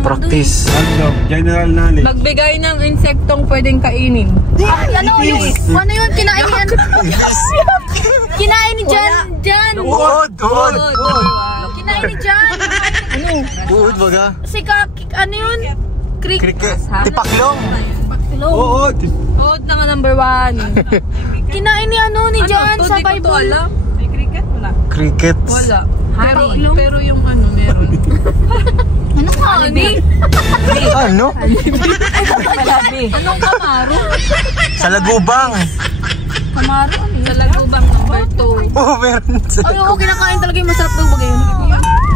Practice. General knowledge. Magbigay ng insektong pwedeng kainin. Ano yun? Ano yun? Kinain yan? Kinain ni Jan. Uod. Kinain ni Jan. Ano? Uod baga. Ano yun? Cricket. Tipaklong. Uod. Uod na nga number 1. Kinain ni ni Jan sa Bible. May cricket? Wala. Cricket. Wala. Hari. Pero yung meron. Ano ka? Ano? Anong kamaro? Sa Lagubang. Kamaro? Sa Lagubang number 2. Oo, meron. Ay, oo, kinakain talaga yung masarap daw bagay yun.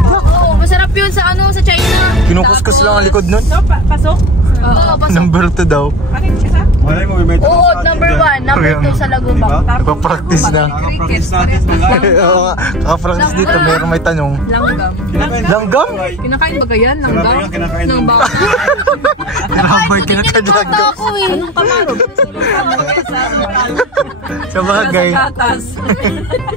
Oo, masarap yun sa sa China. Kinukuskus lang ang likod nun. Pasok? Oo, pasok. Number 2 daw. Wala mo may metro. Oo, number 1. Number 2 sa Lagubang. Nagpa-practice na. Practice natin mga. Oo, kaka-practice dito. Meron may tanong. Langgam. Langgam? Kinakain ba yan? Langgam? Kinakain Ng baka. Rubber, kinakain langgam. Ako eh. Anong kamaro? Sa bagay. Gatas.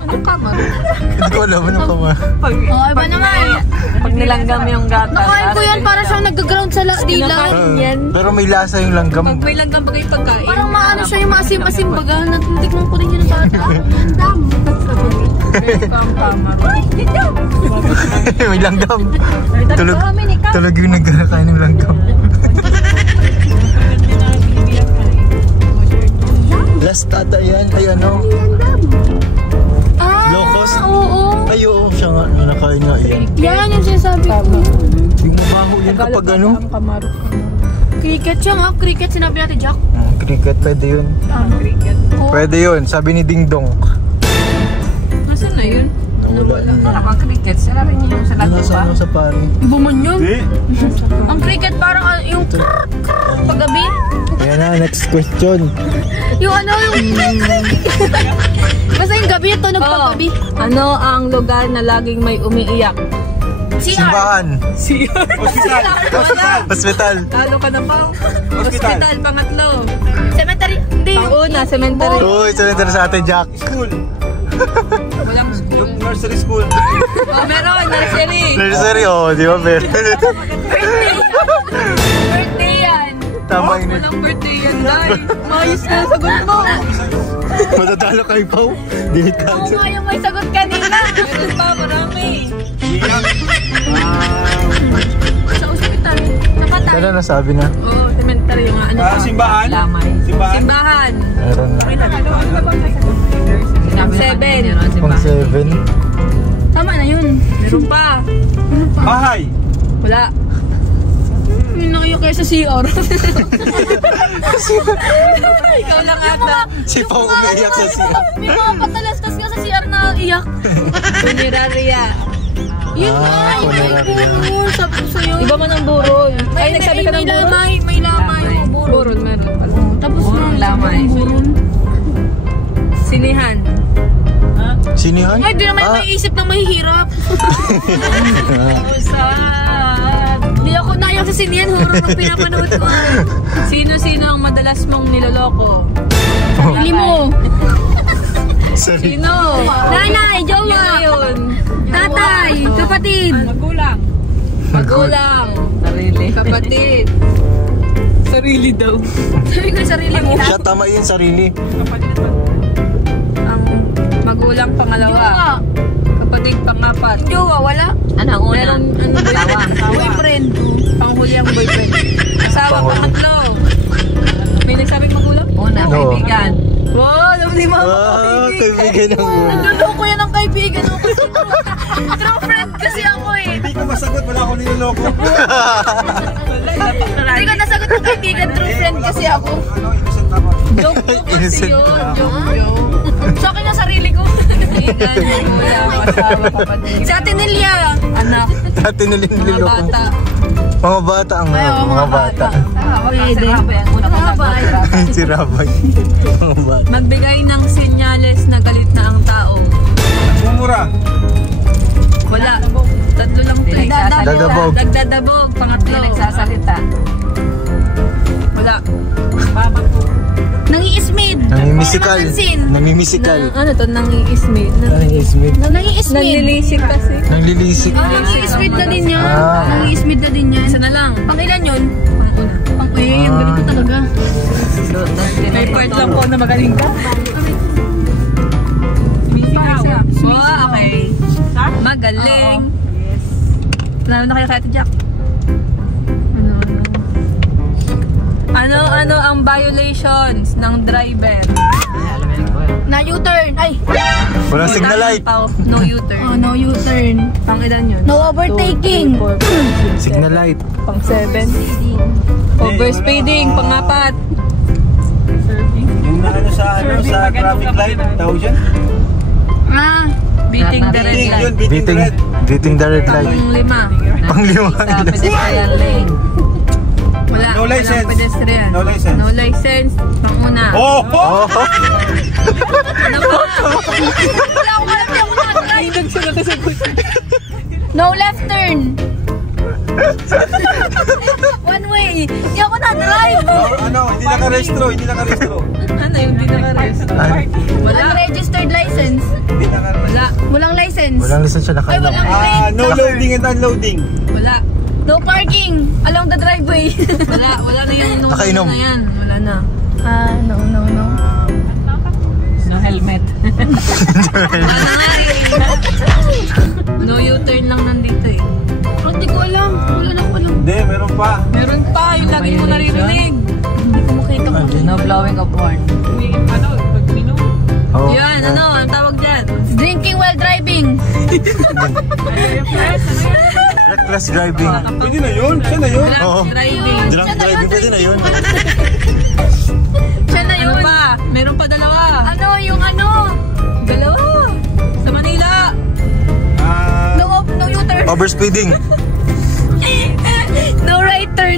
Anong kamaro? Hindi ko alam anong kama. Oo, iba naman. Pag nilanggam yung gatas. Nakain ko yan para siyang nag-ground sa dila. Pero may lasa yung langgam. Pag may langgam bagay pagkain. Parang maano siya yung maasim-asim baga. Natikman ko rin yun ng bata. Ang dam. May langgam. Tulog yung nagkakain ng langgam. Last ata yan. Ay ano? Locos? Oo. Ay oo, siya nga. Nakain nga yan. Yan yung sinasabi ko. Yung mabaho yun kapag ano? Cricket siya nga. Cricket sinabi natin, Jack. Cricket, pwede yun. Cricket. Pwede yun, sabi ni Ding Dong. Nasaan na yun? Wala na. Wala kang cricket. Sila rin yung sa Nasa ano sa pari? Iba man yun. Hindi. Ang cricket parang yung paggabi. Yan na, next question. Yung basta yung gabi ito nagpagabi. Ano ang lugar na laging may umiiyak? Simbahan. Hospital. Hospital. Talo ka na pa. Hospital, pangatlo. Cemetery. Hindi. Pang-una, cemetery. Uy, sunod sa atin, Jack. School. Walang school. Yung nursery school. Oh, meron, nursery. Nursery, oh, di ba, meron? Birthday yan. Tama yun. Walang birthday yan, Day. Mayos na sagot mo. Matatalo kayo, Pao. Delikado. Oo nga yung may sagot kanina. Meron pa, marami. Sa ospital. Nakatay. Kaya nasabi na. Oh, cemetery yung ano. Simbahan. Lamay. Simbahan. Simbahan. Meron na. Seven. Pang 7. Tama na yun. Meron pa. Bahay. Wala. Yung nakayo kayo sa CR. Ikaw lang ata. Si Pao umiiyak sa siya. May mga patalastas ka sa CR na iyak. Funeraria. Yun nga, yung may burol. Sabi ko sa'yo. Iba man ang burol. Ay, nagsabi ka ng burol? May lamay. Burol, meron pala. Tapos lamay. Sinihan. Sino yan? Ay, di naman may isip na mahihirap. Di ako naiyak sa sinihan. Horror ang pinapanood ko. Sino-sino ang madalas mong niloloko? Sarili mo. Sino? Nanay, jowa. Yun. Tatay, kapatid. Magulang. Magulang. Sarili. Kapatid. Sarili daw. Sabi ko sarili mo. Siya, tama yun, sarili. Ang magulang pangalawa. Jowa. Kapatid pangapat. Jowa, wala. Ano ang una? Meron, ano ba yun? Boyfriend. Panghuli ang boyfriend. Asawa, pangatlo. May nagsabing magulang? Una, No. kaibigan. Wow, di mo Ah, kaibigan ng yun. Nanduloko yan ang kaibigan mo kasi true friend kasi ako eh. Hindi ko masagot. Wala ako niloloko. Hindi ko nasagot ang kaibigan, true friend kasi ako. Ano, innocent ako. Joke po kasi Innocent. yun. Joke. Sa akin yung sarili ko. Kaibigan, magulang, asawa, kapatid. Sa atin Nelia. Anak, Dati mga nililoko. bata. Mga bata ang mga bata. Pwede. Mga bata. Si Rabay. Mga bata. Magbigay ng senyales na galit na ang tao. Mumura. Wala. Tatlo lang ito. Dadabog. Nagdadabog. Pangatlo. Nagsasalita. Wala. Nangiismid. Namimisikal. Namansin. Namimisikal. Ano to? Nangiismid. Nangiismid. Nangiismid. Nanlilisik kasi. Nanlilisik. Nangiismid na din niya. Ah. Nangiismid na din niya. Isa na lang. magaling ka? Sumisigaw. Oh, okay. Magaling. Lalo na kayo kay Ate Jack. Ano ang violations ng driver? Na U-turn. Ay! Walang signal light. No U-turn. Oh, no U-turn. Pang ilan yun? No overtaking. Signal light. Pang 7. Overspeeding. Pang 4. Yung ano sa traffic light, tawag dyan? Ah. Beating the red Beating light. yun, beating the red. Beating the red light. Pang 5. Pang 5. Sa pedestrian lane. Wala. No license. Walang pedestrian. No license. No license. Pang una. Oh! Oh! Ano ba? Wala akong alam na ako nakatry. No left turn. One way. Hindi ako na-drive. Ano, hindi nakarestro, hindi nakarestro. Ano yung di nakarest? Wala. Unregistered license. Hindi nakarestro. Wala. Walang license. Walang lisensya na Ay, kayo. walang No loading and unloading. Wala. No parking along the driveway. Wala na yung no Nakainom. na yan. Wala na. No. No helmet. Wala na nga eh. No U-turn lang nandito eh. Hindi ko alam. Wala na ko alam. Hindi, meron pa. Meron pa. Yung lagi mo naririnig. Hindi ko makita ko. No blowing of horn. Oh. Yan, ano? Ang tawag dyan? Drinking while driving. Reckless driving. Pwede na yun, siya na yun. Oo. Driving. Drunk driving pwede na yun. Siya na Ano yun. pa? Meron pa dalawa. Ano yung ano? Dalawa. Sa Manila. No U-turn. Overspeeding. No right turn.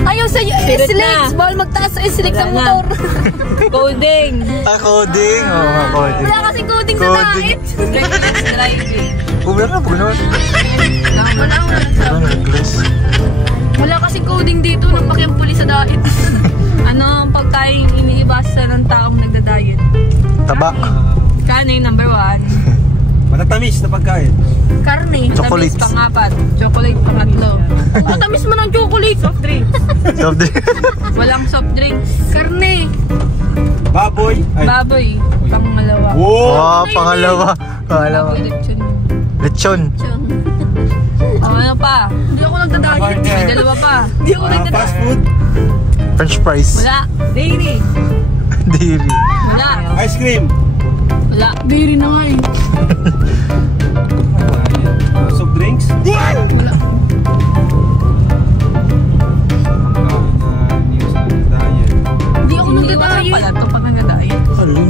Ayaw sa Sirit S-legs. na. Bawal magtaas sa S-legs sa Wala na. motor. Coding. Coding. Oo nga, coding. Wala kasing coding sa Coding. dait. Reckless driving. Wala na po gano'n. Reckless. Wala kasing coding dito ng pakiampuli sa dait. Ano ang pagkain iniibasa ng taong nagda-diet? Tabak. Kanin, number 1. Matatamis na pagkain. Karne. Chocolates. Pang-4. Chocolate, pang-3. Matamis mo ng chocolate. Soft drink. Soft drink. Walang soft drinks. Karne. Baboy. Ay. Baboy. Pang-2. Wow! Wow, pangalawa. Pangalawa. Baboy lechon. Lechon. Ano pa? Hindi ako nagdadayet. May dalawa pa. Hindi ako nagdadayet. Fast food. French fries. Wala. Dairy. Dairy. Wala. Ice cream. Wala. Dairy na nga eh. Soft drinks. Wala. Hindi ako nagdadayet. Pala ito pag nagda-diet. Alin?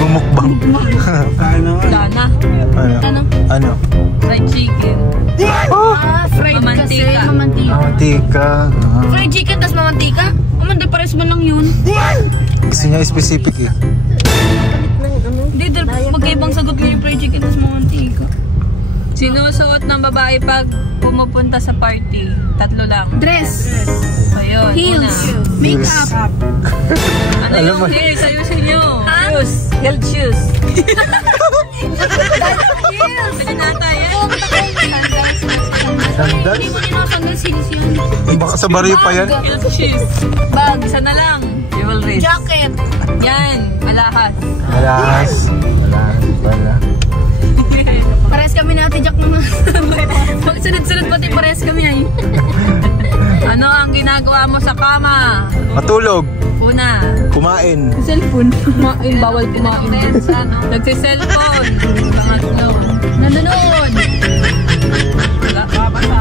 Bumukbang. Ano? Wala na. Ano? Ano? Fried chicken. Fried kasi. Mamantika. Mamantika. Mantika. Fried chicken tas mamantika? Umanda pares man lang yun. Gusto niya specific eh. Hindi, magkaibang sagot lang yung fried chicken tas mamantika. Sinusuot ng babae pag pumupunta sa party. 3 lang. Dress. Ayun. Heels. Makeup. Ano Alam yung mo- heels? Ayusin nyo. Ha? Shoes. Health shoes. Heels. Sige nata yan. Sandals? Hindi mo ninasandals heels yun. Baka sa baryo pa yan. Health shoes. Bag. Isa na lang. Jewelry. Jacket. Yan. Alahas. Alas. Wala. Pares kami na Ate Jack naman. Sunod-sunod pati pares kami ay. Ano ang ginagawa mo sa kama? Matulog. Una. Kumain. Cellphone. Bawal kumain. Nagsiselfone. Pangatlo. Nanonood. Wala. Babasa.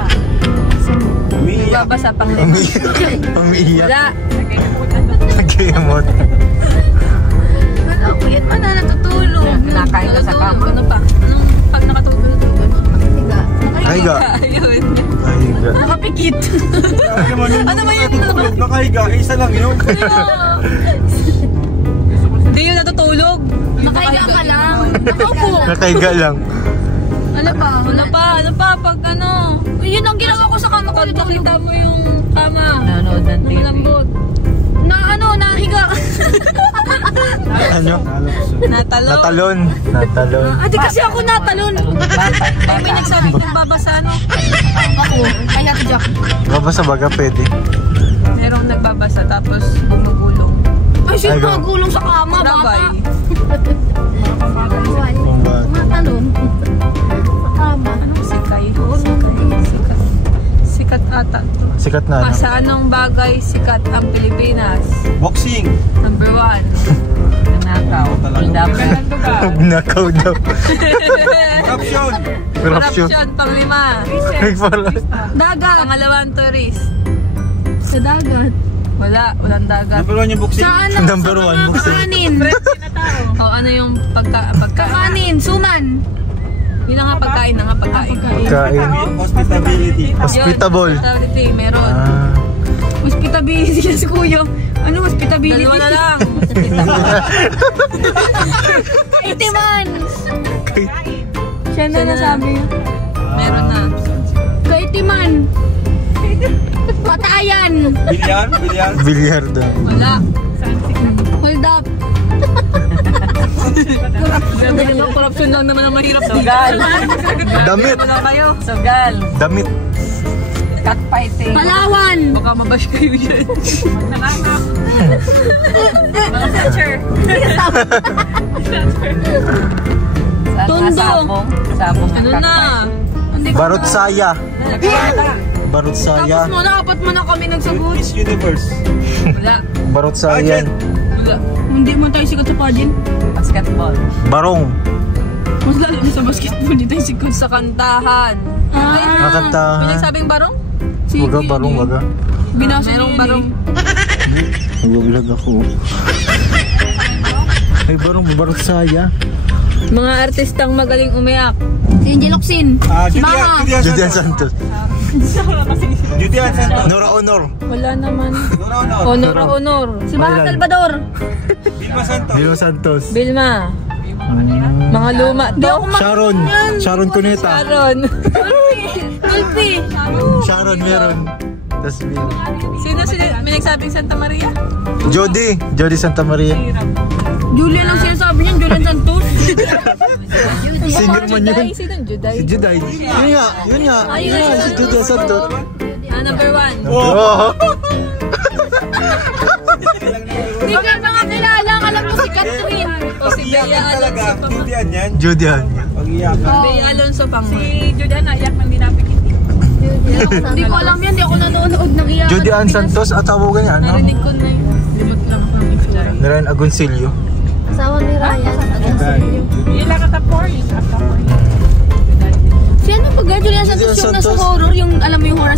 Umiiyak. Babasa pang Umiiyak. Wala. Nag-gamot. Wala ko yan man na natutulog. Nakain ka sa kama. Ano pa? Anong pag nakatulog? Kahiga. Ayun. Kahiga. Nakapikit. Ano ba yun? Nakahiga, isa lang yun. Hindi yun natutulog. Nakahiga ka lang. Nakaupo. Nakahiga lang. Ano pa? Ano pa? Ano pa? Pag ano? Yun ang ginawa ko sa kama ko. Pag nakita mo yung kama. Nanonood ng TV. Malambot. Nahiga. Ano? Natalon. Natalon. Ate kasi ako natalon. Ay, may nagsabi kung babasa ano. Ako, kay Ate Jack. Babasa baga pwede. Merong nagbabasa tapos gumugulong. Ay, siya Ay, go. magulong sa kama, bata. Nabay. Tumatalon. Sa kama. Anong sikay? Sikat ata. Sikat na ano? Sa anong bagay sikat ang Pilipinas? Boxing. Number 1. Nanakaw. Nakaw daw. Corruption. Corruption. Corruption, pang-5. Ay, pala. Dagat. Pangalawang tourist. Sa dagat. Walang dagat. Number 1 yung boxing. Sa ano? Number Sa 1, mga boxing. kakanin. O ano yung pagkain? Kakanin, suman. Yun na nga pagkain. Kain. Hospitality. Hospitable. Hospitality, meron. Ah. Hospitality si Kuya. Ano hospitality? Dalawa na lang. Kaitiman. Siya na Siya na. nasabi. Meron na. Kaitiman. Patayan. Bilyar. Bilyar daw. Wala. Hold up. Corruption lang naman ang mahirap. Sugal. Damit. Wala kayo. Sugal. Damit. Cockfighting. Palawan. Baka mabash kayo dyan. Mga teacher. Tondo. Sabong. Ano na? Barot saya. Barot Tapos saya. mo na, apat mo na kami nagsagot. Miss Universe. Wala. Barot saya. Wala. Hindi mo tayo sikat sa pageant. Basketball. Barong. Mas lalo mo sa basketball, hindi tayo sikat. Sa kantahan. Nakantahan. May nagsabing barong? Waga, barong, waga. Binasa niyo Merong yun barong. Nagbablog ako. Ay, barong, barot saya. Mga artistang magaling umiyak. Si Angel Locsin. Si Mama. Julian Santos. Julian Santos. Nora Honor. Wala naman. Honor. Honor. Si Mama Salvador. Vilma Santos. Dilma Santos. Bilma. Mga luma. Di ako Sharon. Sharon Cuneta. Sharon. Gulpi. Sharon meron. Tapos Sino may nagsabing Santa Maria? Jody. Jody Santa Maria. Julian ang sinasabi niyan, Julian Santos. Singer man yun. Sinong Juday? Si Juday. Yun nga. Yun nga. Yun nga. Si Judy Santos. Number 1. Oh. Hindi ka mga kilala, alam mo si Catherine. O si Bea Talaga. Alonso. Julian yan. Judy yan. Pag-iyakan. Bea Alonso pang. Si Julian, naiyak ng dinapikit. Hindi ko alam yan, hindi ako nanonood ng iyakan. Judy Ann Santos at tawagan niya ano? Narinig ko na yun. Limot lang pang itsura. Narayan Agoncillo. Asawa ni Ryan. Ilang katapor? Si ano pag Julian Santos yung nasa horror, yung alam mo yung horror